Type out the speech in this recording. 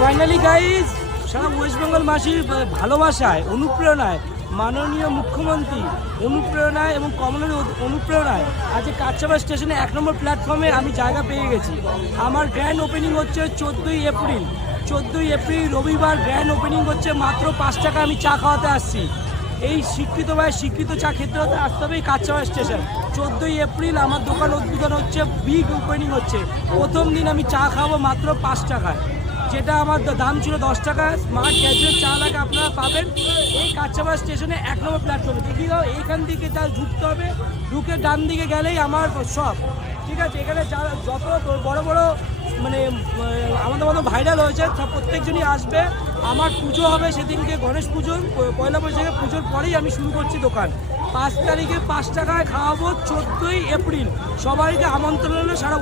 Finally guys, সারা West Bengal মাসির ভালোবাসায়, অনুপ্রেরণায়, মাননীয় মুখ্যমন্ত্রী অনুপ্রেরণায় এবং কমলের অনুপ্রেরণায় আজকে কাছাবাড়ি স্টেশনে 1 নম্বর প্ল্যাটফর্মে আমি জায়গা পেয়ে গেছি। আমার গ্র্যান্ড ওপেনিং হচ্ছে 14ই এপ্রিল রবিবার গ্র্যান্ড ওপেনিং হচ্ছে। মাত্র 5 টাকা আমি চা খাওয়াতে আসছি। এই স্বীকৃত চা খেতে হতে আসতে হবে এই কাছাবাড়ি স্টেশন। 14ই এপ্রিল আমার দোকান উদ্বোধন হচ্ছে, বিগ ওপেনিং হচ্ছে। প্রথম দিন আমি চা খাবো মাত্র 5 টাকায়, যেটা আমার দাম ছিল 10 টাকা। স্মার্ট গ্যাজেট চা লাগে আপনারা পাবেন এই কাছাবাড়ি স্টেশনে 1 নম্বর প্ল্যাটফর্মে। দেখি এইখান থেকে যা ঢুকতে হবে, ঢুকে ডান দিকে গেলেই আমার সব, ঠিক আছে। এখানে যত বড় বড় মানে আমাদের মতো ভাইরাল হয়েছে প্রত্যেকজনই আসবে। আমার পুজো হবে সেদিনকে, গণেশ পুজো, পয়লা বৈশাখে পুজোর পরেই আমি শুরু করছি দোকান। 5 তারিখে 5 টাকায় খাওয়াবো 14ই এপ্রিল। সবাইকে আমন্ত্রণ হলো সারা